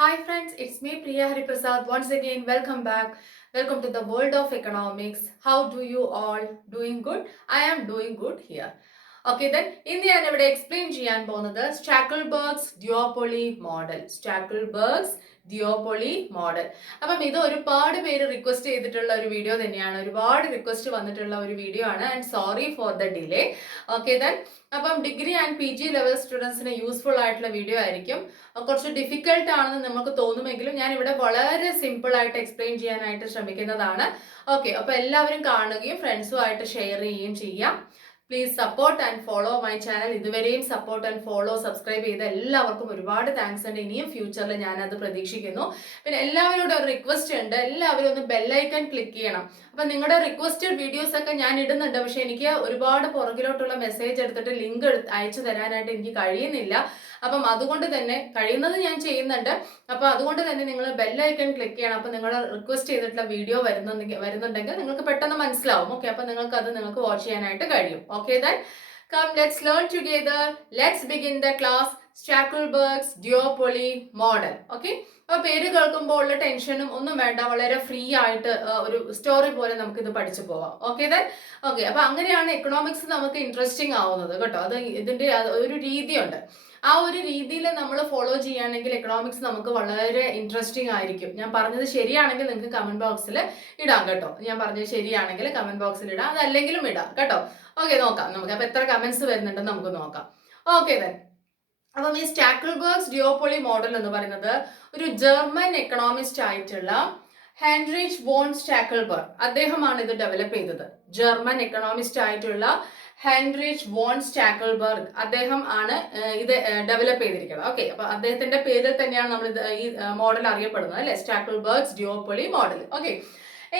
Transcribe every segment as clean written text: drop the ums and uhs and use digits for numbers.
Hi friends, it's me Priya Hariprasad. Once again, welcome back. Welcome to the world of economics. How do you all doing good? I am doing good here. Okay then, ഇന്ന് ഞാൻ ഇവിടെ explain ചെയ്യാൻ പോകുന്നത് സ്റ്റാക്കിൾബർഗ്സ് duopoly model. സ്റ്റാക്കിൾബർഗ്സ് duopoly model. അപ്പം ഇത് ഒരുപാട് പേര് request ചെയ്തിട്ടുള്ള ഒരു വീഡിയോ തന്നെയാണ്. ഒരുപാട് റിക്വസ്റ്റ് വന്നിട്ടുള്ള ഒരു വീഡിയോ ആണ്. And sorry for the delay. Okay then, അപ്പം degree and P G level സ്റ്റുഡൻസിന് യൂസ്ഫുൾ ആയിട്ടുള്ള വീഡിയോ ആയിരിക്കും. കുറച്ച് ഡിഫിക്കൽട്ട് ആണെന്ന് നമുക്ക് തോന്നുമെങ്കിലും ഞാൻ ഇവിടെ വളരെ സിമ്പിൾ ആയിട്ട് എക്സ്പ്ലെയിൻ ചെയ്യാനായിട്ട് ശ്രമിക്കുന്നതാണ്. ഓക്കെ, അപ്പൊ എല്ലാവരും കാണുകയും ഫ്രണ്ട്സുമായിട്ട് ഷെയർ ചെയ്യുകയും ചെയ്യാം. Please support and follow my channel. ഇതുവരെയും സപ്പോർട്ട് ആൻഡ് ഫോളോ സബ്സ്ക്രൈബ് ചെയ്ത എല്ലാവർക്കും ഒരുപാട് താങ്ക്സ് ഉണ്ട്. ഇനിയും ഫ്യൂച്ചറിൽ ഞാനത് പ്രതീക്ഷിക്കുന്നു. പിന്നെ എല്ലാവരോടും ഒരു റിക്വസ്റ്റ് ഉണ്ട്, എല്ലാവരും ഒന്ന് ബെല്ലൈക്കൺ ക്ലിക്ക് ചെയ്യണം. അപ്പൊ നിങ്ങളുടെ റിക്വസ്റ്റഡ് വീഡിയോസ് ഒക്കെ ഞാൻ ഇടുന്നുണ്ട്, പക്ഷെ എനിക്ക് ഒരുപാട് പുറകിലോട്ടുള്ള മെസ്സേജ് എടുത്തിട്ട് ലിങ്ക് അയച്ചു തരാനായിട്ട് എനിക്ക് കഴിയുന്നില്ല. അപ്പം അതുകൊണ്ട് തന്നെ കഴിയുന്നത് ഞാൻ ചെയ്യുന്നുണ്ട്. അപ്പൊ അതുകൊണ്ട് തന്നെ നിങ്ങൾ ബെല്ലൈക്കൺ ക്ലിക്ക് ചെയ്യണം. അപ്പൊ നിങ്ങൾ റിക്വസ്റ്റ് ചെയ്തിട്ടുള്ള വീഡിയോ വരുന്നുണ്ടെങ്കിൽ നിങ്ങൾക്ക് പെട്ടെന്ന് മനസ്സിലാവും. ഓക്കെ, അപ്പൊ നിങ്ങൾക്ക് വാച്ച് ചെയ്യാനായിട്ട് കഴിയും. Okay then, come let's learn together. Let's begin the class. Stackelberg's duopoly model. Okay, അപ്പൊ പേര് കേൾക്കുമ്പോൾ ഉള്ള ടെൻഷനും ഒന്നും വേണ്ട, വളരെ ഫ്രീ ആയിട്ട് ഒരു സ്റ്റോറി പോലെ നമുക്ക് ഇത് പഠിച്ചു പോവാം. ഓക്കെ ദെൻ, ഓക്കെ, അപ്പൊ അങ്ങനെയാണ് എക്കണോമിക്സ് നമുക്ക് ഇൻട്രസ്റ്റിംഗ് ആവുന്നത് കേട്ടോ. അത് ഇതിന്റെ ഒരു രീതിയുണ്ട്. ആ ഒരു രീതിയിൽ നമ്മൾ ഫോളോ ചെയ്യുകയാണെങ്കിൽ എക്കണോമിക്സ് നമുക്ക് വളരെ ഇൻട്രസ്റ്റിംഗ് ആയിരിക്കും. ഞാൻ പറഞ്ഞത് ശരിയാണെങ്കിൽ നിങ്ങൾക്ക് കമന്റ് ബോക്സിൽ ഇടാം കേട്ടോ. ഞാൻ പറഞ്ഞത് ശരിയാണെങ്കിൽ കമന്റ് ബോക്സിൽ ഇടാം, അതല്ലെങ്കിലും ഇടാം കേട്ടോ. ഓക്കെ, നോക്കാം നമുക്ക്. അപ്പൊ എത്ര കമന്റ്സ് വരുന്നുണ്ടെന്ന് നമുക്ക് നോക്കാം. ഓക്കെ ദെൻ, അപ്പം ഈ സ്റ്റാക്കിൾബർഗ്സ് ഡ്യുവോപ്പൊളി മോഡൽ എന്ന് പറയുന്നത് ഒരു ജർമ്മൻ എക്കണോമിസ്റ്റ് ആയിട്ടുള്ള ഹെൻറിച്ച് വോൺ സ്റ്റാക്കിൾബർഗ്, അദ്ദേഹമാണ് ഇത് ഡെവലപ്പ് ചെയ്തത്. ജർമ്മൻ എക്കണോമിസ്റ്റ് ആയിട്ടുള്ള ഹെൻറിച്ച് വോൺ സ്റ്റാക്കിൾബർഗ്, അദ്ദേഹം ആണ് ഇത് ഡെവലപ്പ് ചെയ്തിരിക്കുന്നത്. ഓക്കെ, അപ്പൊ അദ്ദേഹത്തിന്റെ പേരിൽ തന്നെയാണ് നമ്മൾ ഈ മോഡൽ അറിയപ്പെടുന്നത്, അല്ലെ? സ്റ്റാക്കിൾബർഗ്സ് ഡ്യുവോപ്പൊളി മോഡൽ. ഓക്കെ,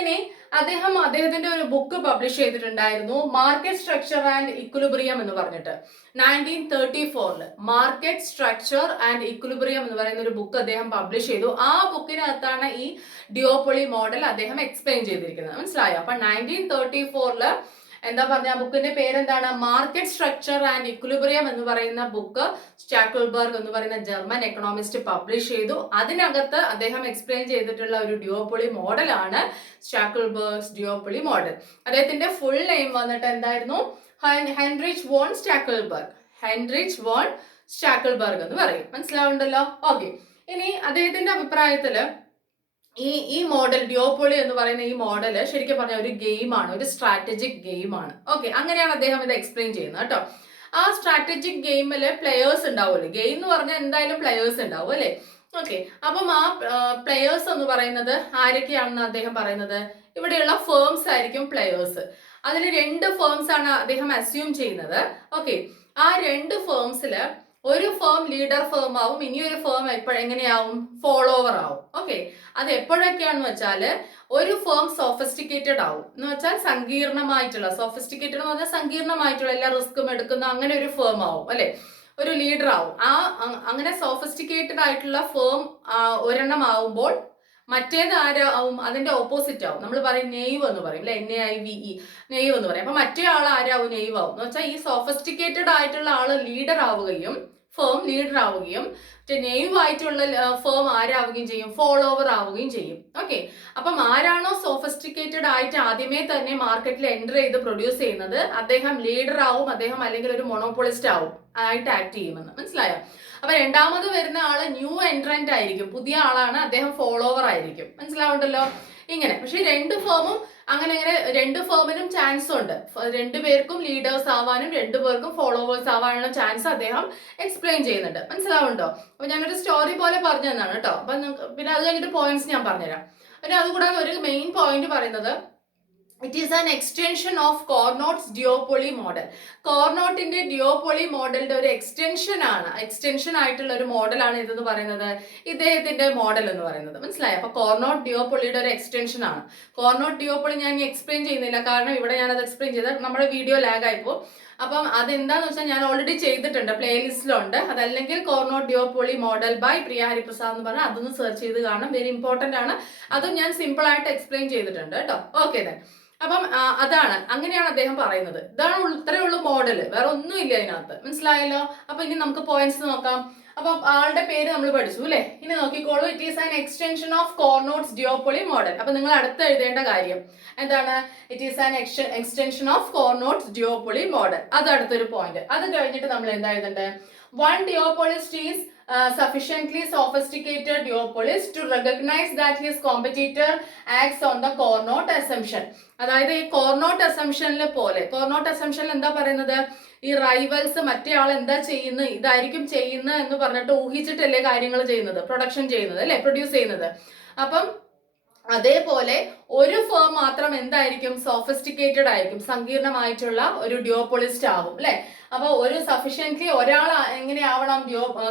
ഇനി അദ്ദേഹത്തിന്റെ ഒരു ബുക്ക് പബ്ലിഷ് ചെയ്തിട്ടുണ്ടായിരുന്നു, മാർക്കറ്റ് സ്ട്രക്ചർ ആൻഡ് ഇക്വിലിബ്രിയം എന്ന് പറഞ്ഞിട്ട്. 1934 മാർക്കറ്റ് സ്ട്രക്ചർ ആൻഡ് ഇക്വിലിബ്രിയം എന്ന് പറയുന്ന ഒരു ബുക്ക് അദ്ദേഹം പബ്ലിഷ് ചെയ്തു. ആ ബുക്കിനകത്താണ് ഈ ഡ്യുവോപ്പൊളി മോഡൽ അദ്ദേഹം എക്സ്പ്ലെയിൻ ചെയ്തിരിക്കുന്നത്. മനസ്സിലായോ? അപ്പൊ 1934 എന്താ പറഞ്ഞ ബുക്കിന്റെ പേരെന്താണ്? മാർക്കറ്റ് സ്ട്രക്ചർ ആൻഡ് ഇക്വിലിബ്രിയം എന്ന് പറയുന്ന ബുക്ക് സ്റ്റാക്കിൾബർഗ് എന്ന് പറയുന്ന ജർമ്മൻ എക്കണോമിസ്റ്റ് പബ്ലിഷ് ചെയ്തു. അതിനകത്ത് അദ്ദേഹം എക്സ്പ്ലെയിൻ ചെയ്തിട്ടുള്ള ഒരു ഡ്യുവോപ്പൊളി മോഡലാണ് സ്റ്റാക്കിൾബർഗ്സ് ഡ്യുവോപ്പൊളി മോഡൽ. അദ്ദേഹത്തിന്റെ ഫുൾ നെയിം വന്നിട്ട് എന്തായിരുന്നു? Heinrich von Stackelberg. Heinrich von Stackelberg എന്ന് പറയും. മനസ്സിലാവുണ്ടല്ലോ? ഓക്കെ, ഇനി അദ്ദേഹത്തിന്റെ അഭിപ്രായത്തില് ഈ മോഡൽ ഡ്യുവോപ്പൊളി എന്ന് പറയുന്ന ഈ മോഡല് ശരിക്കും പറഞ്ഞ ഒരു ഗെയിമാണ്, ഒരു സ്ട്രാറ്റജിക് ഗെയിമാണ്. ഓക്കെ, അങ്ങനെയാണ് അദ്ദേഹം ഇത് എക്സ്പ്ലെയിൻ ചെയ്യുന്നത് കേട്ടോ. ആ സ്ട്രാറ്റജിക് ഗെയിമില് പ്ലെയേഴ്സ് ഉണ്ടാവുമല്ലോ. ഗെയിം എന്ന് പറഞ്ഞാൽ എന്തായാലും പ്ലെയേഴ്സ് ഉണ്ടാവും, അല്ലെ? ഓക്കെ, അപ്പം ആ പ്ലെയേഴ്സ് എന്ന് പറയുന്നത് ആരൊക്കെയാണെന്ന് അദ്ദേഹം പറയുന്നത്, ഇവിടെയുള്ള ഫേംസ് ആയിരിക്കും പ്ലെയേഴ്സ്. അതിൽ 2 ഫേംസ് ആണ് അദ്ദേഹം അസ്യൂം ചെയ്യുന്നത്. ഓക്കെ, ആ 2 ഫേംസില് ഒരു ഫേം ലീഡർ ഫേം ആവും, ഇനിയൊരു ഫേം എങ്ങനെയാവും? ഫോളോവർ ആവും. ഓക്കെ, അത് എപ്പോഴൊക്കെയാണെന്ന് വെച്ചാല് ഒരു ഫേം സോഫിസ്റ്റിക്കേറ്റഡ് ആവും എന്ന് വെച്ചാൽ സങ്കീർണമായിട്ടുള്ള, സോഫിസ്റ്റിക്കേറ്റഡ് എന്ന് പറഞ്ഞാൽ സങ്കീർണമായിട്ടുള്ള എല്ലാ റിസ്ക്കും എടുക്കുന്ന അങ്ങനെ ഒരു ഫേം ആവും, അല്ലെ? ഒരു ലീഡർ ആവും. അങ്ങനെ സോഫിസ്റ്റിക്കേറ്റഡ് ആയിട്ടുള്ള ഫേം ഒരെണ്ണം ആവുമ്പോൾ മറ്റേത് ആരാവും? അതിന്റെ ഓപ്പോസിറ്റ് ആവും. നമ്മൾ പറയും നെയ്വ് എന്ന് പറയും, അല്ലെ? NAIVE, നെയ്വ് എന്ന് പറയും. അപ്പൊ മറ്റേ ആൾ ആരാവും? നെയ്വ് ആവും. എന്ന് വെച്ചാൽ ഈ സോഫിസ്റ്റിക്കേറ്റഡ് ആയിട്ടുള്ള ആള് ലീഡർ ആവുകയും, ഫേം ലീഡർ ആവുകയും, നെയ്വ് ആയിട്ടുള്ള ഫേം ആരാവുകയും ചെയ്യും? ഫോളോവർ ആവുകയും ചെയ്യും. ഓക്കെ, അപ്പം ആരാണോ സോഫിസ്റ്റിക്കേറ്റഡ് ആയിട്ട് ആദ്യമേ തന്നെ മാർക്കറ്റിൽ എൻ്റർ ചെയ്ത് പ്രൊഡ്യൂസ് ചെയ്യുന്നത്, അദ്ദേഹം ലീഡർ ആവും, അദ്ദേഹം അല്ലെങ്കിൽ ഒരു മൊണോപ്പൊളിസ്റ്റ് ആവും ആയിട്ട് ആക്ട് ചെയ്യുമെന്ന്. മനസ്സിലായോ? അപ്പൊ രണ്ടാമത് വരുന്ന ആള് ന്യൂ എൻട്രന്റ് ആയിരിക്കും, പുതിയ ആളാണ്, അദ്ദേഹം ഫോളോവർ ആയിരിക്കും. മനസ്സിലാവുണ്ടല്ലോ? ഇങ്ങനെ. പക്ഷെ 2 ഫേമും അങ്ങനെ 2 ഫേമിനും ചാൻസ് ഉണ്ട്. 2 പേർക്കും ലീഡേഴ്സ് ആവാനും 2 പേർക്കും ഫോളോവേഴ്സ് ആവാനുള്ള ചാൻസ് അദ്ദേഹം എക്സ്പ്ലെയിൻ ചെയ്യുന്നുണ്ട്. മനസ്സിലാവുണ്ടോ? അപ്പൊ ഞാനൊരു സ്റ്റോറി പോലെ പറഞ്ഞു തന്നാണ് കേട്ടോ. അപ്പൊ പിന്നെ അത് കഴിഞ്ഞിട്ട് പോയിന്റ്സ് ഞാൻ പറഞ്ഞുതരാം. പിന്നെ അതുകൂടാതെ ഒരു മെയിൻ പോയിന്റ് പറയുന്നത്, it is an extension of Cournot's duopoly model. കോർനോട്ടിന്റെ ഡ്യുവോപ്പൊളി മോഡലിന്റെ ഒരു എക്സ്റ്റൻഷൻ ആയിട്ടുള്ള ഒരു മോഡലാണ് ഇതെന്ന് പറയുന്നത്, ഇദ്ദേഹത്തിന്റെ മോഡൽ എന്ന് പറയുന്നത്. മനസ്സിലായോ? അപ്പൊ കോർനോട്ട് ഡ്യുവോപ്പൊളിയുടെ ഒരു എക്സ്റ്റൻഷൻ ആണ്. കോർനോട്ട് ഡ്യുവോപ്പൊളി ഞാൻ എക്സ്പ്ലെയിൻ ചെയ്യുന്നില്ല, കാരണം ഇവിടെ ഞാനത് എക്സ്പ്ലെയിൻ ചെയ്താൽ നമ്മുടെ വീഡിയോ ലാഗ് ആയിപ്പോ. അപ്പം അതെന്താന്ന് വെച്ചാൽ ഞാൻ ഓൾറെഡി ചെയ്തിട്ടുണ്ട്, പ്ലേലിസ്റ്റിലുണ്ട്. അതല്ലെങ്കിൽ കോർനോട്ട് ഡ്യുവോപ്പൊളി മോഡൽ ബൈ പ്രിയ ഹരിപ്രസാദ് എന്ന് പറഞ്ഞാൽ അതൊന്ന് സെർച്ച് ചെയ്ത് കാണണം. വെരി ഇമ്പോർട്ടന്റ് ആണ്. അതും ഞാൻ സിമ്പിൾ ആയിട്ട് എക്സ്പ്ലെയിൻ ചെയ്തിട്ടുണ്ട് കേട്ടോ. ഓക്കെ ദെൻ, അപ്പം അതാണ്, അങ്ങനെയാണ് അദ്ദേഹം പറയുന്നത്. ഇതാണ് ഇത്രയേ ഉള്ളൂ മോഡല്, വേറെ ഒന്നും ഇല്ല അതിനകത്ത്. മനസ്സിലായല്ലോ? അപ്പൊ ഇനി നമുക്ക് പോയിന്റ്സ് നോക്കാം. അപ്പം ആളുടെ പേര് നമ്മൾ പഠിച്ചു അല്ലേ. ഇനി നോക്കിക്കോളൂ, it is an extension of Cournot's duopoly model. അപ്പൊ നിങ്ങൾ അടുത്ത് എഴുതേണ്ട കാര്യം എന്താണ്? It is an extension of Cournot's duopoly model. അത് അടുത്തൊരു പോയിന്റ്. അത് കഴിഞ്ഞിട്ട് നമ്മൾ എന്താ എഴുതേണ്ടത്? One duopolist is sufficiently sophisticated duopolist to recognize that his competitor acts on the Cournot assumption. അതായത് ഈ കോർണോട്ട് അസംഷനിൽ പോലെ, കോർണോട്ട് അസംഷനിൽ എന്താ പറയുന്നത്? ഈ റൈവൽസ് മറ്റേ ആൾ എന്താ ചെയ്യുന്നത്, ഇതായിരിക്കും ചെയ്യുന്നത് എന്ന് പറഞ്ഞിട്ട് ഊഹിച്ചിട്ടല്ലേ കാര്യങ്ങൾ ചെയ്യുന്നത്, പ്രൊഡക്ഷൻ ചെയ്യുന്നത് അല്ലെ, പ്രൊഡ്യൂസ് ചെയ്യുന്നത്. അപ്പം അതേപോലെ ഒരു ഫേം മാത്രം എന്തായിരിക്കും? സോഫിസ്റ്റിക്കേറ്റഡ് ആയിരിക്കും, സങ്കീർണമായിട്ടുള്ള ഒരു ഡ്യൂയോപോളിസ്റ്റ് ആവും അല്ലെ. അപ്പൊ ഒരു സഫിഷ്യന്റ്ലി ഒരാൾ എങ്ങനെയാവണം?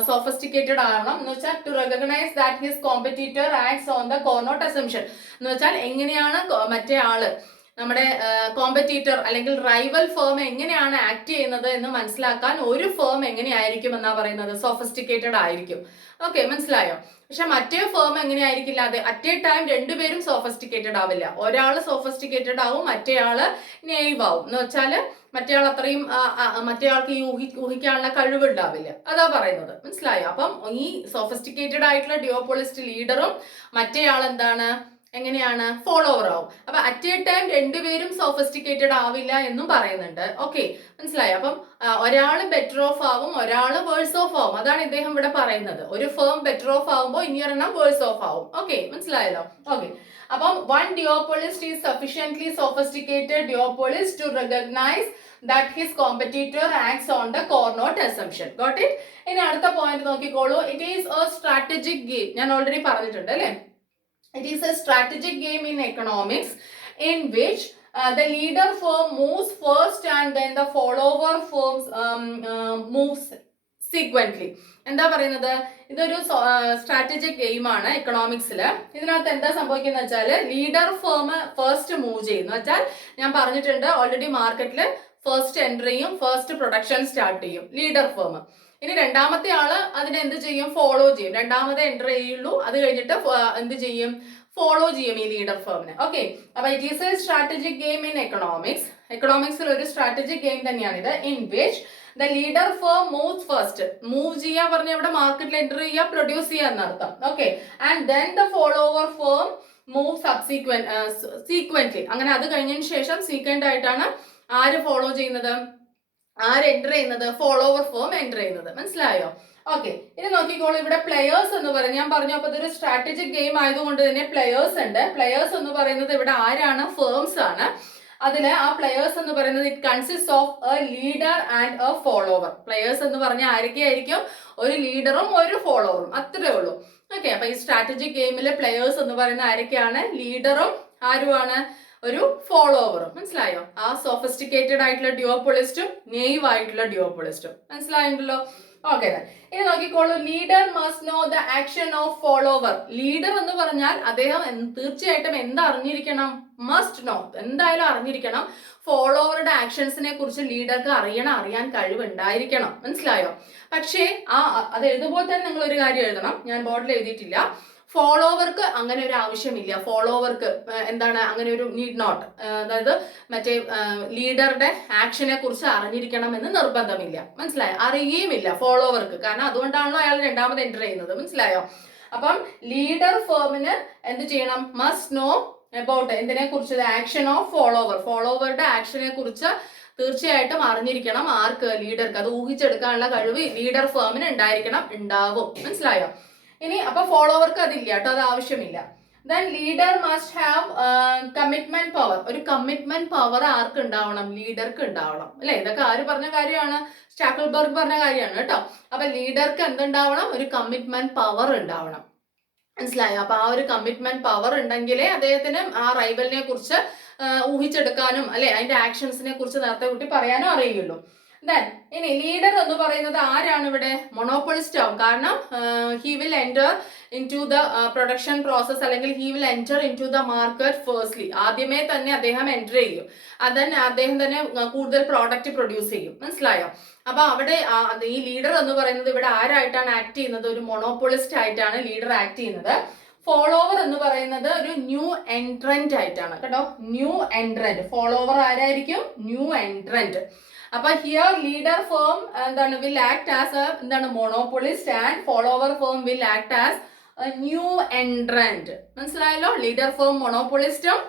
സോഫിസ്റ്റിക്കേറ്റഡ് ആവണം എന്ന് വെച്ചാൽ to recognise that his competitor acts on the Cournot assumption എന്ന് വെച്ചാൽ എങ്ങനെയാണ് മറ്റേ ആള്, നമ്മുടെ കോമ്പറ്റീറ്റർ അല്ലെങ്കിൽ റൈവൽ ഫേം എങ്ങനെയാണ് ആക്ട് ചെയ്യുന്നത് എന്ന് മനസ്സിലാക്കാൻ ഒരു ഫേം എങ്ങനെയായിരിക്കും എന്നാ പറയുന്നത്? സോഫിസ്റ്റിക്കേറ്റഡ് ആയിരിക്കും. ഓക്കെ, മനസ്സിലായോ? പക്ഷെ മറ്റേ ഫേം എങ്ങനെയായിരിക്കില്ല, അത് അറ്റ് എ ടൈം രണ്ടുപേരും സോഫിസ്റ്റിക്കേറ്റഡ് ആവില്ല. ഒരാള് സോഫിസ്റ്റിക്കേറ്റഡ് ആവും, മറ്റേ ആള് നെയ്വ് ആവും. എന്ന് വെച്ചാല് മറ്റേ ആൾ അത്രയും മറ്റേ ആൾക്ക് ഈ ഊഹിക്കാനുള്ള കഴിവുണ്ടാവില്ല. അതാ പറയുന്നത്, മനസ്സിലായോ? അപ്പം ഈ സോഫിസ്റ്റിക്കേറ്റഡ് ആയിട്ടുള്ള ഡ്യൂയോപോളിസ്റ്റ് ലീഡറും മറ്റേ ആൾ എന്താണ്, എങ്ങനെയാണ്? ഫോളോവർ ആവും. അപ്പൊ അറ്റ് എ ടൈം രണ്ടുപേരും സോഫിസ്റ്റിക്കേറ്റഡ് ആവില്ല എന്നും പറയുന്നുണ്ട്. ഓക്കെ, മനസ്സിലായോ? അപ്പം ഒരാള് ബെറ്റർ ഓഫ് ആവും, ഒരാള് വേഴ്സ് ഓഫ് ആവും. അതാണ് ഇദ്ദേഹം ഇവിടെ പറയുന്നത്. ഒരു ഫേം ബെറ്റർ ഓഫ് ആവുമ്പോൾ ഇനിയൊരെണ്ണം വേഴ്സ് ഓഫ് ആവും. ഓക്കെ, മനസ്സിലായല്ലോ? ഓക്കെ, അപ്പം one duopolist is sufficiently sophisticated duopolist to recognize that his competitor acts on the Cournot assumption. Got it? ഇനി അടുത്ത പോയിന്റ് നോക്കിക്കോളൂ. It is a strategic game. ഞാൻ already പറഞ്ഞിട്ടുണ്ട് അല്ലേ. It is a strategic game in economics in which the leader firm moves first and then the follower firms moves sequentially. എന്താ പറയുന്നത്? ഇതൊരു strategic game ആണ് എക്കണോമിക്സിൽ. ഇതിനകത്ത് എന്താ സംഭവിക്കുന്നത് വെച്ചാൽ ലീഡർ ഫേം ഫസ്റ്റ് മൂവ് ചെയ്യുന്നു വെച്ചാൽ ഞാൻ പറഞ്ഞിട്ടുണ്ട് ഓൾറെഡി മാർക്കറ്റിൽ ഫസ്റ്റ് എൻട്രി ചെയ്യും, ഫസ്റ്റ് പ്രൊഡക്ഷൻ സ്റ്റാർട്ട് ചെയ്യും ലീഡർ ഫേം. ഇനി രണ്ടാമത്തെ ആള് അതിനെ എന്ത് ചെയ്യും? ഫോളോ ചെയ്യും. രണ്ടാമത്തെ എൻട്രി ചെയ്യുള്ളൂ, അത് കഴിഞ്ഞിട്ട് എന്ത് ചെയ്യും? ഫോളോ ചെയ്യും ഈ ലീഡർ ഫേമിനെ. ഓക്കെ, അപ്പൊ it is a strategic game in economics. എക്കണോമിക്സിൽ ഒരു സ്ട്രാറ്റജിക് ഗെയിം തന്നെയാണിത്. In which the leader firm moves first. Move ചെയ്യാ പറഞ്ഞ ഇവിടെ മാർക്കറ്റിൽ എൻട്രി ചെയ്യുക, പ്രൊഡ്യൂസ് ചെയ്യുക എന്നർത്ഥം. Okay, and then the follower firm move sequentially. അങ്ങനെ അത് കഴിഞ്ഞതിന് ശേഷം സീക്വന്റ് ആയിട്ടാണ് ആര് ഫോളോ ചെയ്യുന്നത്, ആര് എൻറ്റർ ചെയ്യുന്നത്? ഫോളോവർ ഫോം എൻറ്റർ ചെയ്യുന്നത്. മനസ്സിലായോ? ഓക്കെ, ഇനി നോക്കിക്കോളൂ. ഇവിടെ പ്ലെയേഴ്സ് എന്ന് പറയും, ഞാൻ പറഞ്ഞു. അപ്പൊ ഇതൊരു സ്ട്രാറ്റജിക് ഗെയിം ആയതുകൊണ്ട് തന്നെ പ്ലെയേഴ്സ് ഉണ്ട്. പ്ലെയേഴ്സ് എന്ന് പറയുന്നത് ഇവിടെ ആരാണ്? ഫേംസ് ആണ്. അതില് ആ പ്ലെയേഴ്സ് എന്ന് പറയുന്നത് it consist of A leader and A follower. Players എന്ന് പറഞ്ഞാൽ ആരൊക്കെയായിരിക്കും? ഒരു ലീഡറും ഒരു ഫോളോവറും, അത്രേ ഉള്ളൂ. ഓക്കെ, അപ്പൊ ഈ സ്ട്രാറ്റജിക് ഗെയിമിലെ പ്ലെയേഴ്സ് എന്ന് പറയുന്ന ആരൊക്കെയാണ്? ലീഡറും ആരുമാണ്? ഒരു ഫോളോവറും. മനസ്സിലായോ? ആ സോഫിസ്റ്റിക്കേറ്റഡ് ആയിട്ടുള്ള ഡ്യൂയോപോളിസ്റ്റും നെയ്വ് ആയിട്ടുള്ള ഡ്യൂയോപോളിസ്റ്റും. മനസ്സിലായിട്ടുണ്ടല്ലോ? ഓക്കെ, ഇനി നോക്കിക്കോളൂ. Leader must know the action of follower. Leader എന്ന് പറഞ്ഞാൽ അദ്ദേഹം തീർച്ചയായിട്ടും എന്താ അറിഞ്ഞിരിക്കണം? മസ്റ്റ് നോ, എന്തായാലും അറിഞ്ഞിരിക്കണം. ഫോളോവറുടെ ആക്ഷൻസിനെ കുറിച്ച് ലീഡർക്ക് അറിയാൻ കഴിവുണ്ടായിരിക്കണം. മനസ്സിലായോ? പക്ഷേ അത് എഴുതുമ്പോൾ തന്നെ നിങ്ങൾ ഒരു കാര്യം എഴുതണം. ഞാൻ ബോർഡിൽ എഴുതിയിട്ടില്ല. ഫോളോവർക്ക് അങ്ങനെ ഒരു ആവശ്യമില്ല. ഫോളോവർക്ക് എന്താണ് അങ്ങനെ ഒരു നീഡ് നോട്ട്, അതായത് മറ്റേ ലീഡറുടെ ആക്ഷനെ കുറിച്ച് അറിഞ്ഞിരിക്കണം എന്ന് നിർബന്ധമില്ല. മനസ്സിലായോ? അറിയുകയുമില്ല ഫോളോവർക്ക്. കാരണം അതുകൊണ്ടാണല്ലോ അയാൾ രണ്ടാമത് എൻറ്റർ ചെയ്യുന്നത്. മനസ്സിലായോ? അപ്പം ലീഡർ ഫേമിന് എന്ത് ചെയ്യണം? മസ്റ്റ് നോ അബൌട്ട് എന്തിനെ കുറിച്ച്? Action of follower. ഫോളോവറുടെ ആക്ഷനെ കുറിച്ച് തീർച്ചയായിട്ടും അറിഞ്ഞിരിക്കണം. ആർക്ക്? ലീഡർക്ക്. അത് ഊഹിച്ചെടുക്കാനുള്ള കഴിവ് ലീഡർ ഫേമിന് ഉണ്ടാവും. മനസ്സിലായോ? ഇനി അപ്പൊ ഫോളോവർക്ക് അതില്ല കേട്ടോ, അത് ആവശ്യമില്ല. Then leader must have commitment power. ഒരു കമ്മിറ്റ്മെന്റ് പവർ ആർക്ക് ഉണ്ടാവണം? ലീഡർക്ക് ഉണ്ടാവണം അല്ലെ. ഇതൊക്കെ ആര് പറഞ്ഞ കാര്യമാണ്? സ്റ്റാക്കിൾബർഗ് പറഞ്ഞ കാര്യമാണ് കേട്ടോ. അപ്പൊ ലീഡർക്ക് എന്തുണ്ടാവണം? ഒരു കമ്മിറ്റ്മെന്റ് പവർ ഉണ്ടാവണം. മനസ്സിലായോ? അപ്പൊ ആ ഒരു കമ്മിറ്റ്മെന്റ് പവർ ഉണ്ടെങ്കിലേ അദ്ദേഹത്തിന് ആ റൈവലിനെ കുറിച്ച് ഊഹിച്ചെടുക്കാനും അല്ലെ അതിന്റെ ആക്ഷൻസിനെ കുറിച്ച് നേരത്തെ കൂട്ടി പറയാനും അറിയുള്ളൂ. ദെൻ ഇനി ലീഡർ എന്ന് പറയുന്നത് ആരാണ് ഇവിടെ? മൊണോപ്പൊളിസ്റ്റ് ആവും. കാരണം he will enter into the production process, അല്ലെങ്കിൽ he will enter into the market firstly. ആദ്യമേ തന്നെ അദ്ദേഹം എൻറ്റർ ചെയ്യും. അതന്നെ അദ്ദേഹം തന്നെ കൂടുതൽ പ്രോഡക്റ്റ് പ്രൊഡ്യൂസ് ചെയ്യും. മനസ്സിലായോ? അപ്പൊ അവിടെ ഈ ലീഡർ എന്ന് പറയുന്നത് ഇവിടെ ആരായിട്ടാണ് ആക്ട് ചെയ്യുന്നത്? ഒരു മൊണോപ്പൊളിസ്റ്റ് ആയിട്ടാണ് ലീഡർ ആക്ട് ചെയ്യുന്നത്. ഫോളോവർ എന്ന് പറയുന്നത് ഒരു ന്യൂ എൻട്രന്റ് ആയിട്ടാണ് കേട്ടോ. New entrant. ഫോളോവർ ആരായിരിക്കും? New entrant. അപ്പൊ ഹിയർ ലീഡർ ഫേം എന്താണ് വിൽ ആക്ട് ആസ് എ എന്താണ് monopolist and follower firm will act as new entrant. മനസ്സിലായല്ലോ? ലീഡർ ഫേം മോണോപ്പൊളിസ്റ്റും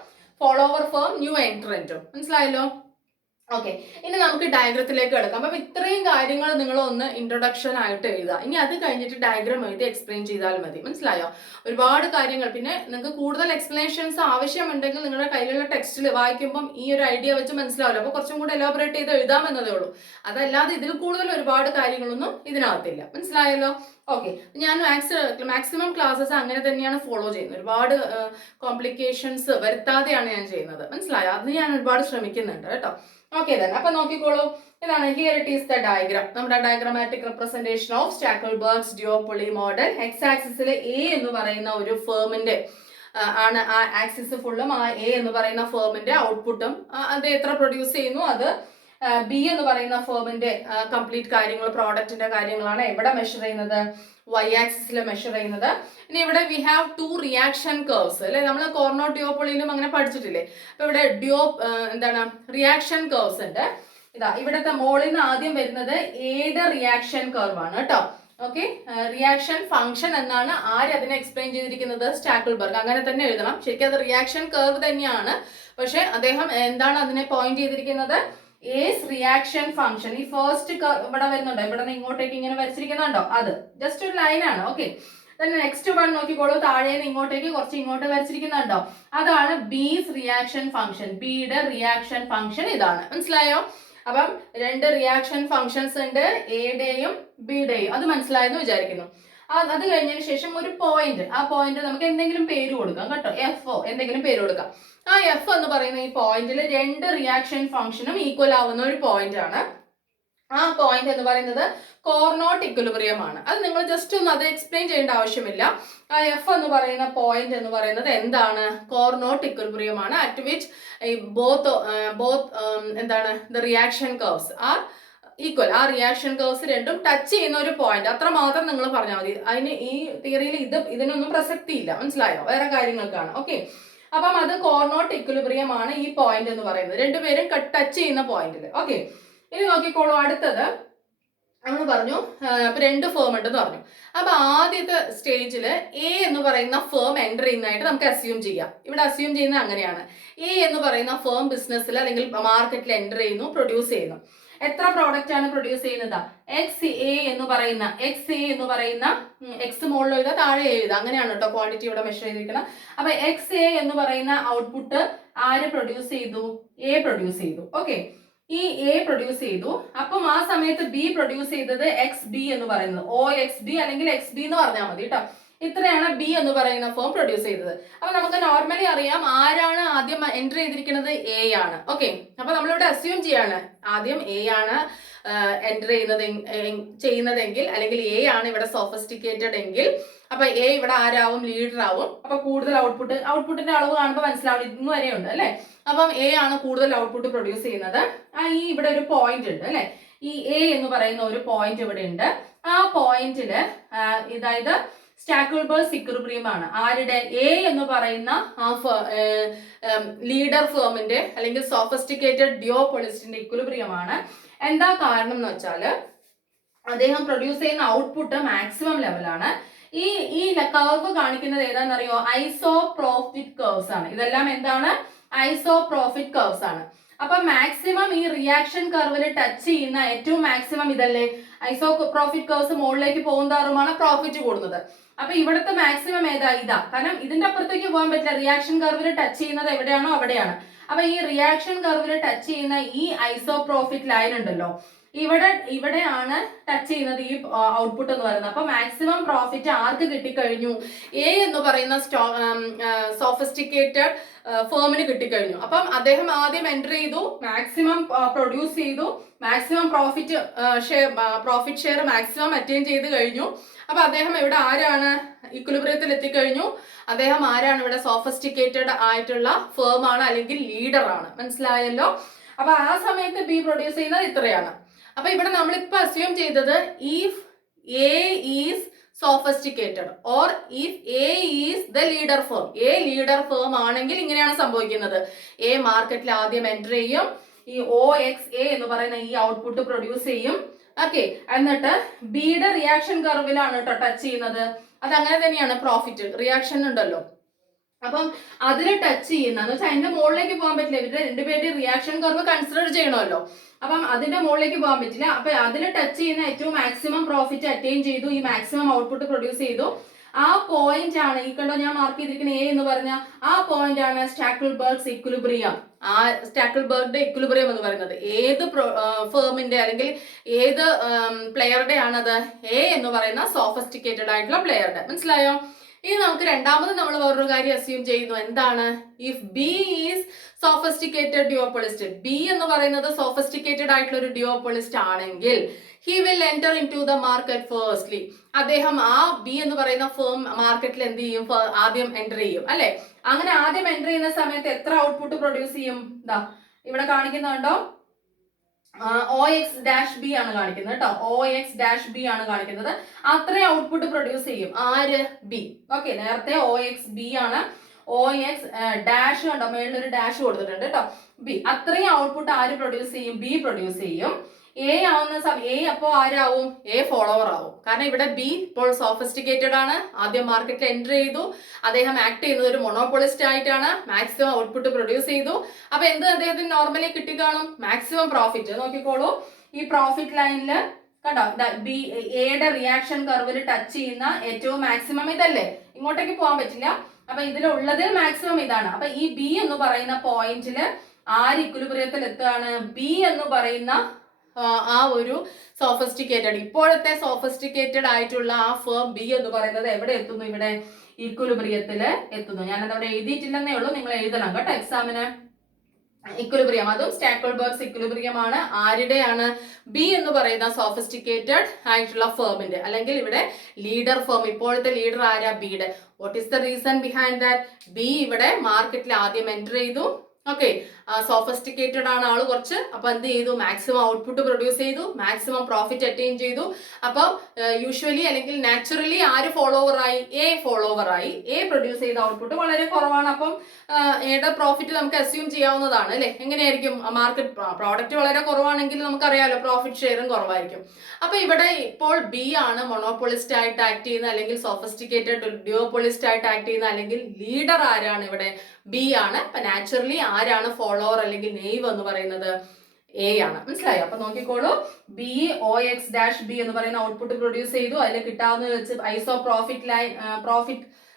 ഫോളോവർ ഫേം ന്യൂ എൻട്രന്റും. മനസ്സിലായല്ലോ? ഓക്കെ, ഇനി നമുക്ക് ഡയഗ്രത്തിലേക്ക് കിടക്കാം. അപ്പൊ ഇത്രയും കാര്യങ്ങൾ നിങ്ങൾ ഒന്ന് ഇൻട്രൊഡക്ഷൻ ആയിട്ട് എഴുതുക. ഇനി അത് കഴിഞ്ഞിട്ട് ഡയഗ്രാം എഴുതി എക്സ്പ്ലെയിൻ ചെയ്താൽ മതി. മനസ്സിലായോ? ഒരുപാട് കാര്യങ്ങൾ, പിന്നെ നിങ്ങൾക്ക് കൂടുതൽ എക്സ്പ്ലനേഷൻസ് ആവശ്യമുണ്ടെങ്കിൽ നിങ്ങളുടെ കയ്യിലുള്ള ടെക്സ്റ്റിൽ വായിക്കുമ്പോൾ ഈ ഒരു ഐഡിയ വെച്ച് മനസ്സിലാവില്ല. അപ്പൊ കുറച്ചും കൂടെ എലോബറേറ്റ് ചെയ്ത് എഴുതാമെന്നതേ ഉള്ളൂ. അതല്ലാതെ ഇതിൽ കൂടുതൽ ഒരുപാട് കാര്യങ്ങളൊന്നും ഇതിനകത്തില്ല. മനസ്സിലായല്ലോ? ഓക്കെ, ഞാൻ മാക്സിമം ക്ലാസ്സസ് അങ്ങനെ തന്നെയാണ് ഫോളോ ചെയ്യുന്നത്. ഒരുപാട് കോംപ്ലിക്കേഷൻസ് വരുത്താതെയാണ് ഞാൻ ചെയ്യുന്നത്. മനസ്സിലായോ? അത് ഞാൻ ഒരുപാട് ശ്രമിക്കുന്നുണ്ട് കേട്ടോ. ഓക്കെ തന്നെ. അപ്പൊ നോക്കിക്കോളൂ, ഇതാണ് here it is the diagram. നമ്മുടെ diagrammatic representation of Stackelberg's duopoly model. X ആക്സിസിൽ എ എന്ന് പറയുന്ന ഒരു ഫേമിന്റെ ആണ് ആ ആക്സിസ് ഫുള്ളും. ആ എ എന്ന് പറയുന്ന ഫേമിന്റെ ഔട്ട്പുട്ടും അത് എത്ര പ്രൊഡ്യൂസ് ചെയ്യുന്നു, അത് ബി എന്ന് പറയുന്ന ഫേമിന്റെ കംപ്ലീറ്റ് കാര്യങ്ങൾ, പ്രോഡക്റ്റിന്റെ കാര്യങ്ങളാണ് എവിടെ മെഷർ ചെയ്യുന്നത്, വൈ ആക്സിസിൽ മെഷർ ചെയ്യുന്നത്. ഇനി ഇവിടെ we have two reaction curves അല്ലെ, നമ്മൾ കോർണോ ഡ്യുയോപോളിയിലും അങ്ങനെ പഠിച്ചിട്ടില്ലേ. അപ്പൊ ഇവിടെ എന്താണ് റിയാക്ഷൻ കർവ്സ് ഉണ്ട്. ഇതാ ഇവിടത്തെ മോളിൽ നിന്ന് ആദ്യം വരുന്നത് എയുടെ റിയാക്ഷൻ കർവ് ആണ് കേട്ടോ. ഓക്കെ, റിയാക്ഷൻ ഫംഗ്ഷൻ എന്നാണ് ആര് അതിനെ എക്സ്പ്ലെയിൻ ചെയ്തിരിക്കുന്നത്, സ്റ്റാക്കിൾബർഗ്. അങ്ങനെ തന്നെ എഴുതണം. ശരിക്കും അത് റിയാക്ഷൻ കർവ് തന്നെയാണ്, പക്ഷെ അദ്ദേഹം എന്താണ് അതിനെ പോയിന്റ് ചെയ്തിരിക്കുന്നത്, ഏസ് റിയാക്ഷൻ ഫംഗ്ഷൻ. ഈ ഫസ്റ്റ് ഇവിടെ വരുന്നുണ്ടോ, ഇവിടെ നിന്ന് ഇങ്ങോട്ടേക്ക് ഇങ്ങനെ വരച്ചിരിക്കുന്നുണ്ടോ, അത് ജസ്റ്റ് ഒരു ലൈനാണ്. ഓക്കെ, നെക്സ്റ്റ് വൺ നോക്കിക്കോളൂ, താഴെ നിന്ന് ഇങ്ങോട്ടേക്ക് കുറച്ച് ഇങ്ങോട്ട് വരച്ചിരിക്കുന്നുണ്ടോ, അതാണ് ബീസ് റിയാക്ഷൻ ഫംഗ്ഷൻ. ബിയുടെ റിയാക്ഷൻ ഫംഗ്ഷൻ ഇതാണ്. മനസ്സിലായോ? അപ്പം രണ്ട് റിയാക്ഷൻ ഫംഗ്ഷൻസ് ഉണ്ട്, എയുടെയും ബിയുടെയും. അത് മനസ്സിലായെന്ന് വിചാരിക്കുന്നു. അത് കഴിഞ്ഞതിന് ശേഷം ഒരു പോയിന്റ്, ആ പോയിന്റ് നമുക്ക് എന്തെങ്കിലും പേര് കൊടുക്കാം കേട്ടോ, എഫ് എന്തെങ്കിലും പേര് കൊടുക്കാം. ആ എഫ് എന്ന് പറയുന്ന ഈ പോയിന്റിൽ രണ്ട് റിയാക്ഷൻ ഫംഗ്ഷനും ഈക്വൽ ആവുന്ന ഒരു പോയിന്റ് ആണ്. ആ പോയിന്റ് എന്ന് പറയുന്നത് കോർണോട്ട് ഇക്വിലിബ്രിയം ആണ്. അത് നിങ്ങൾ ജസ്റ്റ് ഒന്ന് അത് എക്സ്പ്ലെയിൻ ചെയ്യേണ്ട ആവശ്യമില്ല. ആ എഫ് എന്ന് പറയുന്ന പോയിന്റ് എന്ന് പറയുന്നത് എന്താണ്, കോർണോട്ട് ഇക്വിലിബ്രിയം ആണ്. അറ്റ് വിച്ച് ബോത്ത് എന്താണ് the reaction curves are equal. ആ റിയാക്ഷൻ കർവ്സ് രണ്ടും ടച്ച് ചെയ്യുന്ന ഒരു പോയിന്റ്, അത്ര മാത്രം നിങ്ങൾ പറഞ്ഞാൽ മതി. അതിന് ഈ തിയറിയിൽ ഇതിനൊന്നും പ്രസക്തിയില്ല. മനസ്സിലായോ? വേറെ കാര്യങ്ങൾക്കാണ്. ഓക്കെ, അപ്പം അത് കോർണോട്ട് ഇക്വിലിബ്രിയം ആണ് ഈ പോയിന്റ് എന്ന് പറയുന്നത്, രണ്ടുപേരും ടച്ച് ചെയ്യുന്ന പോയിന്റിൽ. ഓക്കെ, ഇനി നോക്കിക്കോളൂ, അടുത്തത് നമ്മൾ പറഞ്ഞു ഇപ്പൊ രണ്ട് ഫേം ഉണ്ടെന്ന് പറഞ്ഞു. അപ്പൊ ആദ്യത്തെ സ്റ്റേജിൽ എ എന്ന് പറയുന്ന ഫേം എൻ്റർ ചെയ്യുന്നതായിട്ട് നമുക്ക് അസ്യൂം ചെയ്യാം. ഇവിടെ അസ്യൂം ചെയ്യുന്നത് അങ്ങനെയാണ്. എ എന്ന് പറയുന്ന ഫേം ബിസിനസ്സിൽ അല്ലെങ്കിൽ മാർക്കറ്റിൽ എൻ്റർ ചെയ്യുന്നു, പ്രൊഡ്യൂസ് ചെയ്യുന്നു. എത്ര പ്രോഡക്റ്റ് ആണ് പ്രൊഡ്യൂസ് ചെയ്യുന്നത്, എക്സ് എ എന്ന് പറയുന്ന എക്സ് മുകളിൽ എഴുതാ, താഴെ എഴുതാ, അങ്ങനെയാണ് കേട്ടോ ക്വാണ്ടിറ്റി ഇവിടെ മെഷർ ചെയ്തിരിക്കണം. അപ്പൊ എക്സ് എ എന്ന് പറയുന്ന ഔട്ട്പുട്ട് ആര് പ്രൊഡ്യൂസ് ചെയ്തു, എ പ്രൊഡ്യൂസ് ചെയ്തു. ഓക്കെ, ഈ എ പ്രൊഡ്യൂസ് ചെയ്തു. അപ്പം ആ സമയത്ത് ബി പ്രൊഡ്യൂസ് ചെയ്തത് എക്സ് ബി എന്ന് പറയുന്നത്, ഒ എക്സ് ബി അല്ലെങ്കിൽ എക്സ് ബി എന്ന് പറഞ്ഞാൽ മതി കേട്ടോ. ഇത്രയാണ് ബി എന്ന് പറയുന്ന ഫോം പ്രൊഡ്യൂസ് ചെയ്തത്. അപ്പൊ നമുക്ക് നോർമലി അറിയാം ആരാണ് ആദ്യം എൻ്റർ ചെയ്തിരിക്കുന്നത്, എ ആണ്. ഓക്കെ, അപ്പൊ നമ്മളിവിടെ അസ്യൂം ചെയ്യാണ് ആദ്യം എ ആണ് എൻ്റർ ചെയ്യുന്നതെങ്കിൽ, അല്ലെങ്കിൽ എ ആണ് ഇവിടെ സോഫിസ്റ്റിക്കേറ്റഡ് എങ്കിൽ, അപ്പൊ എ ഇവിടെ ആരാവും, ലീഡർ ആവും. അപ്പൊ കൂടുതൽ ഔട്ട്പുട്ടിന്റെ അളവ് കാണുമ്പോൾ മനസ്സിലാവും, ഇന്ന് വരെ ഉണ്ട് അല്ലെ. അപ്പം എ ആണ് കൂടുതൽ ഔട്ട്പുട്ട് പ്രൊഡ്യൂസ് ചെയ്യുന്നത്. ഈ ഇവിടെ ഒരു പോയിന്റ് ഉണ്ട് അല്ലെ, ഈ എ എന്ന് പറയുന്ന ഒരു പോയിന്റ് ഇവിടെ ഉണ്ട്. ആ പോയിന്റില് അതായത് സ്റ്റാക്കിൾബർഗ്സ് ഇക്വിലിബ്രിയം ആണ്. ആരുടെ, എ എന്ന് പറയുന്ന ലീഡർ ഫേമിന്റെ അല്ലെങ്കിൽ സോഫിസ്റ്റിക്കേറ്റഡ് ഡ്യുയോപോളിസ്റ്റിന്റെ ഇക്വിലിബ്രിയം ആണ്. എന്താ കാരണം എന്ന് വെച്ചാൽ അദ്ദേഹം പ്രൊഡ്യൂസ് ചെയ്യുന്ന ഔട്ട്പുട്ട് മാക്സിമം ലെവലാണ്. ഈ കർവ് കാണിക്കുന്നത് ഏതാണെന്നറിയോ, ഐസോപ്രോഫിറ്റ് കർവ്സ് ആണ്. ഇതെല്ലാം എന്താണ്, ഐസോപ്രോഫിറ്റ് കർവ്സ് ആണ്. അപ്പൊ മാക്സിമം ഈ റിയാക്ഷൻ കർവിൽ ടച്ച് ചെയ്യുന്ന ഏറ്റവും മാക്സിമം ഇതല്ലേ, ഐസോപ്രോഫിറ്റ് കർവ്സ് മുകളിലേക്ക് പോകുന്നതാറുമാണ് പ്രോഫിറ്റ് കൂടുന്നത്. അപ്പൊ ഇവിടുത്തെ മാക്സിമം ഏതാ, ഇതാ. കാരണം ഇതിന്റെ അപ്പുറത്തേക്ക് പോകാൻ പറ്റില്ല, റിയാക്ഷൻ കർവിൽ ടച്ച് ചെയ്യുന്നത് എവിടെയാണോ അവിടെയാണ്. അപ്പൊ ഈ റിയാക്ഷൻ കർവിൽ ടച്ച് ചെയ്യുന്ന ഈ ഐസോപ്രോഫിറ്റ് ലൈൻ ഉണ്ടല്ലോ, ഇവിടെയാണ് ടച്ച് ചെയ്യുന്നത് ഈ ഔട്ട്പുട്ട് എന്ന് പറയുന്നത്. അപ്പൊ മാക്സിമം പ്രോഫിറ്റ് ആർക്ക് കിട്ടിക്കഴിഞ്ഞു, എ എന്ന് പറയുന്ന സോഫിസ്റ്റിക്കേറ്റഡ് ഫേമിന് കിട്ടിക്കഴിഞ്ഞു. അപ്പം അദ്ദേഹം ആദ്യം എൻ്റർ ചെയ്തു, മാക്സിമം പ്രൊഡ്യൂസ് ചെയ്തു, maximum profit share maximum attain ചെയ്ത് കഴിഞ്ഞു. അപ്പൊ അദ്ദേഹം ഇവിടെ ആരാണ്, ഇക്വിലിബ്രിയത്തിൽ എത്തിക്കഴിഞ്ഞു. അദ്ദേഹം ആരാണ് ഇവിടെ, സോഫിസ്റ്റിക്കേറ്റഡ് ആയിട്ടുള്ള ഫേം ആണ് അല്ലെങ്കിൽ ലീഡർ ആണ്. മനസ്സിലായല്ലോ? അപ്പൊ ആ സമയത്ത് ബി പ്രൊഡ്യൂസ് ചെയ്യുന്നത് ഇത്രയാണ്. അപ്പൊ ഇവിടെ നമ്മളിപ്പോ അസ്യൂം ചെയ്തത് if A is sophisticated or if A is the leader firm. A leader firm ആണെങ്കിൽ ഇങ്ങനെയാണ് സംഭവിക്കുന്നത്. എ മാർക്കറ്റിൽ ആദ്യം എൻ്റർ ചെയ്യും, ഈ ഒ എക്സ് എ എന്ന് പറയുന്ന ഈ ഔട്ട്പുട്ട് പ്രൊഡ്യൂസ് ചെയ്യും. ഓക്കെ, എന്നിട്ട് ബിയുടെ റിയാക്ഷൻ കർവിലാണ് കേട്ടോ ടച്ച് ചെയ്യുന്നത്. അത് അങ്ങനെ തന്നെയാണ് പ്രോഫിറ്റ് റിയാക്ഷൻ ഉണ്ടല്ലോ, അപ്പം അതിൽ ടച്ച് ചെയ്യുന്ന എന്ന് വെച്ചാൽ അതിന്റെ മുകളിലേക്ക് പോകാൻ പറ്റില്ല. ഇവരുടെ രണ്ടുപേരുടെ റിയാക്ഷൻ കർവ് കൺസിഡർ ചെയ്യണമല്ലോ. അപ്പം അതിന്റെ മുകളിലേക്ക് പോകാൻ പറ്റില്ല. അപ്പൊ അതിൽ ടച്ച് ചെയ്യുന്ന ഏറ്റവും മാക്സിമം പ്രോഫിറ്റ് അറ്റൈൻ ചെയ്തു, ഈ മാക്സിമം ഔട്ട്പുട്ട് പ്രൊഡ്യൂസ് ചെയ്തു. ആ പോയിന്റ് ആണ് ഈ കണ്ടോ ഞാൻ മാർക്ക് ചെയ്തിരിക്കുന്ന എ എന്ന് പറഞ്ഞ ആ പോയിന്റ് ആണ് സ്റ്റാക്കിൾബർഗ്സ് ഇക്വിലിബ്രിയം. ആ സ്റ്റാക്കിൾബർഗിന്റെ ഇക്വിലിബ്രിയം എന്ന് പറയുന്നത് ഏത് ഫേമിന്റെ അല്ലെങ്കിൽ ഏത് പ്ലെയറുടെ ആണത്? എ എന്ന് പറയുന്ന സോഫിസ്റ്റിക്കേറ്റഡ് ആയിട്ടുള്ള പ്ലെയറുടെ. മനസ്സിലായോ? ഇനി നമുക്ക് രണ്ടാമത് നമ്മൾ വേറൊരു കാര്യം അസ്യൂം ചെയ്യുന്നു. എന്താണ്? If B is sophisticated duopolist, B എന്ന് പറയുന്നത് സോഫിസ്റ്റിക്കേറ്റഡ് ആയിട്ടുള്ള ഒരു ഡ്യുവോപോളിസ്റ്റ് ആണെങ്കിൽ he will enter into the market firstly. അദ്ദേഹം ആ ബി എന്ന് പറയുന്ന ഫേം മാർക്കറ്റിൽ എന്ത് ചെയ്യും? ആദ്യം എൻ്റർ ചെയ്യും അല്ലെ? അങ്ങനെ ആദ്യം എൻ്റർ ചെയ്യുന്ന സമയത്ത് എത്ര ഔട്ട്പുട്ട് പ്രൊഡ്യൂസ് ചെയ്യും? ഇതാ ഇവിടെ കാണിക്കുന്നുണ്ടോ? ഒ എക്സ് ഡാഷ് ബി ആണ് കാണിക്കുന്നത് കേട്ടോ. ഒ എക്സ് ഡാഷ് ബി ആണ് കാണിക്കുന്നത്. അത്രയും ഔട്ട്പുട്ട് പ്രൊഡ്യൂസ് ചെയ്യും. ആര്? ബി. ഓക്കെ, നേരത്തെ ഒ എക്സ് ബി ആണ്. ഒ എക്സ് ഡാഷ് കണ്ടോ, മേളിലൊരു ഡാഷ് കൊടുത്തിട്ടുണ്ട് കേട്ടോ. ബി. അത്രയും ഔട്ട്പുട്ട് ആര് പ്രൊഡ്യൂസ് ചെയ്യും? ബി പ്രൊഡ്യൂസ് ചെയ്യും. എ ആവുന്ന സമയം എ അപ്പോ ആരാവും? എ ഫോളോവർ ആവും. കാരണം ഇവിടെ ബി ഇപ്പോൾ സോഫിസ്റ്റിക്കേറ്റഡ് ആണ്, ആദ്യം മാർക്കറ്റിൽ എൻറ്റർ ചെയ്തു, അദ്ദേഹം ആക്ട് ചെയ്യുന്നത് ഒരു മൊണോപോളിസ്റ്റ് ആയിട്ടാണ്, മാക്സിമം ഔട്ട്പുട്ട് പ്രൊഡ്യൂസ് ചെയ്തു. അപ്പൊ എന്ത് അദ്ദേഹത്തിന് നോർമലി കിട്ടിക്കാണും? Maximum profit. നോക്കിക്കോളൂ, ഈ പ്രോഫിറ്റ് ലൈനിൽ കണ്ടോ ബി എയുടെ റിയാക്ഷൻ കർവിൽ ടച്ച് ചെയ്യുന്ന ഏറ്റവും മാക്സിമം ഇതല്ലേ, ഇങ്ങോട്ടേക്ക് പോകാൻ പറ്റില്ല. അപ്പൊ ഇതിലുള്ളതിൽ മാക്സിമം ഇതാണ്. അപ്പൊ ഈ ബി എന്ന് പറയുന്ന പോയിന്റില് ആര് ഇക്വിലിബ്രിയത്തിൽ എത്തുകയാണ്? ബി എന്ന് പറയുന്ന ആ ഒരു സോഫിസ്റ്റിക്കേറ്റഡ്, ഇപ്പോഴത്തെ സോഫിസ്റ്റിക്കേറ്റഡ് ആയിട്ടുള്ള ആ ഫേം ബി എന്ന് പറയുന്നത് എവിടെ എത്തുന്നു? ഇവിടെ ഇക്വിലിബ്രിയത്തിൽ എത്തുന്നു. ഞാനത് അവിടെ എഴുതിയിട്ടില്ലെന്നേ ഉള്ളൂ, നിങ്ങൾ എഴുതണം കേട്ടോ എക്സാമിന്. ഇക്വിലിബ്രിയം, അതും സ്റ്റാക്കിൾബർഗ്സ് ഇക്വിലിബ്രിയം ആണ്. ആരുടെയാണ്? ബി എന്ന് പറയുന്ന സോഫിസ്റ്റിക്കേറ്റഡ് ആയിട്ടുള്ള ഫേമിന്റെ, അല്ലെങ്കിൽ ഇവിടെ ലീഡർ ഫേം. ഇപ്പോഴത്തെ ലീഡർ ആരാ? ബിയുടെ. What is the reason behind that? B ഇവിടെ മാർക്കറ്റിൽ ആദ്യം എൻ്റർ ചെയ്തു. ഓക്കെ, സോഫിസ്റ്റിക്കേറ്റഡ് ആണ് ആള് കുറച്ച്. അപ്പൊ എന്ത് ചെയ്തു? മാക്സിമം ഔട്ട്പുട്ട് പ്രൊഡ്യൂസ് ചെയ്തു, മാക്സിമം പ്രോഫിറ്റ് അറ്റൈൻ ചെയ്തു. അപ്പം യൂഷ്വലി അല്ലെങ്കിൽ നാച്ചുറലി ആര് ഫോളോവർ ആയി? എ ഫോളോവർ ആയി. എ പ്രൊഡ്യൂസ് ചെയ്ത ഔട്ട്പുട്ട് വളരെ കുറവാണ്. അപ്പം എയുടെ പ്രോഫിറ്റ് നമുക്ക് അസ്യൂം ചെയ്യാവുന്നതാണ് അല്ലെ? എങ്ങനെയായിരിക്കും? മാർക്കറ്റ് പ്രോഡക്റ്റ് വളരെ കുറവാണെങ്കിൽ നമുക്കറിയാലോ പ്രോഫിറ്റ് ഷെയറും കുറവായിരിക്കും. അപ്പൊ ഇവിടെ ഇപ്പോൾ ബി ആണ് മൊണോപോളിസ്റ്റ് ആയിട്ട് ആക്ട് ചെയ്യുന്ന, അല്ലെങ്കിൽ സോഫിസ്റ്റിക്കേറ്റഡ് ഡ്യുവോപോളിസ്റ്റ് ആയിട്ട് ആക്ട് ചെയ്യുന്ന, അല്ലെങ്കിൽ ലീഡർ ആരാണ് ഇവിടെ? ബി ആണ്. അപ്പൊ നാച്ചുറലി ആരാണ് ഫോളോവർ അല്ലെങ്കിൽ നെയ്വ് എന്ന് പറയുന്നത്? എ ആണ്. മനസ്സിലായോ? അപ്പൊ നോക്കിക്കോളൂ, B O X dash B എന്ന് പറയുന്ന ഔട്ട്പുട്ട് പ്രൊഡ്യൂസ് ചെയ്തു. അതിൽ കിട്ടാവുന്ന വെച്ച് ഐസോ പ്രോഫിറ്റ്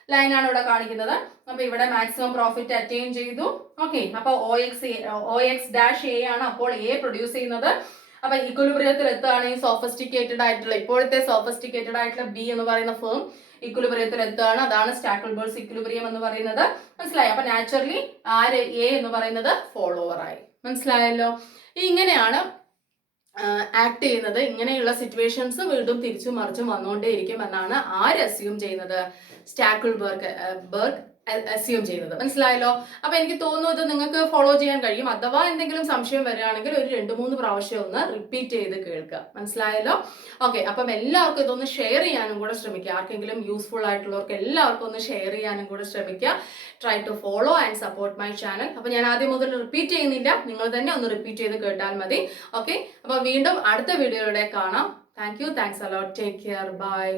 ലൈൻ ആണ് ഇവിടെ കാണിക്കുന്നത്. അപ്പൊ ഇവിടെ മാക്സിമം പ്രോഫിറ്റ് അറ്റൈൻ ചെയ്തു. ഓക്കെ, അപ്പൊ ഒ എക്സ് ഡാഷ് എ ആണ് അപ്പോൾ എ പ്രൊഡ്യൂസ് ചെയ്യുന്നത്. അപ്പൊ ഇക്വിലിബ്രിയത്തിൽ എത്തുകയാണ് ഈ സോഫിസ്റ്റിക്കേറ്റഡ് ആയിട്ടുള്ള, ഇപ്പോഴത്തെ സോഫിസ്റ്റിക്കേറ്റഡ് ആയിട്ടുള്ള ബി എന്ന് പറയുന്ന ഫേം ഇക്വിലിബ്രിയത്തിൽ എത്തുകയാണ്. അതാണ് സ്റ്റാക്കിൾബർഗ്സ് ഇക്വിലിബ്രിയം എന്ന് പറയുന്നത്. മനസ്സിലായി? അപ്പൊ നാച്ചുറലി ആര്? എ എന്ന് പറയുന്നത് ഫോളോവർ ആയി. മനസ്സിലായല്ലോ? ഇങ്ങനെയാണ് ആക്ട് ചെയ്യുന്നത്. ഇങ്ങനെയുള്ള സിറ്റുവേഷൻസ് വീണ്ടും തിരിച്ചും മറിച്ചും വന്നുകൊണ്ടേയിരിക്കും എന്നാണ് ആര് അസ്യൂം ചെയ്യുന്നത്? സ്റ്റാക്കിൾബർഗ് അസ്യൂം ചെയ്യുന്നത്. മനസ്സിലായല്ലോ? അപ്പൊ എനിക്ക് തോന്നുന്നു ഇത് നിങ്ങൾക്ക് ഫോളോ ചെയ്യാൻ കഴിയും. അഥവാ എന്തെങ്കിലും സംശയം വരികയാണെങ്കിൽ ഒരു 2-3 പ്രാവശ്യം ഒന്ന് റിപ്പീറ്റ് ചെയ്ത് കേൾക്കുക. മനസ്സിലായല്ലോ? ഓക്കെ, അപ്പം എല്ലാവർക്കും ഇതൊന്ന് ഷെയർ ചെയ്യാനും കൂടെ ശ്രമിക്കുക. ആർക്കെങ്കിലും യൂസ്ഫുൾ ആയിട്ടുള്ളവർക്ക് എല്ലാവർക്കും ഒന്ന് ഷെയർ ചെയ്യാനും കൂടെ ശ്രമിക്കുക. Try to follow and support my channel. അപ്പൊ ഞാൻ ആദ്യം മുതൽ റിപ്പീറ്റ് ചെയ്യുന്നില്ല, നിങ്ങൾ തന്നെ ഒന്ന് റിപ്പീറ്റ് ചെയ്ത് കേട്ടാൽ മതി. ഓക്കെ, അപ്പൊ വീണ്ടും അടുത്ത വീഡിയോയിലൂടെ കാണാം. Thank you, thanks a lot, take care, by.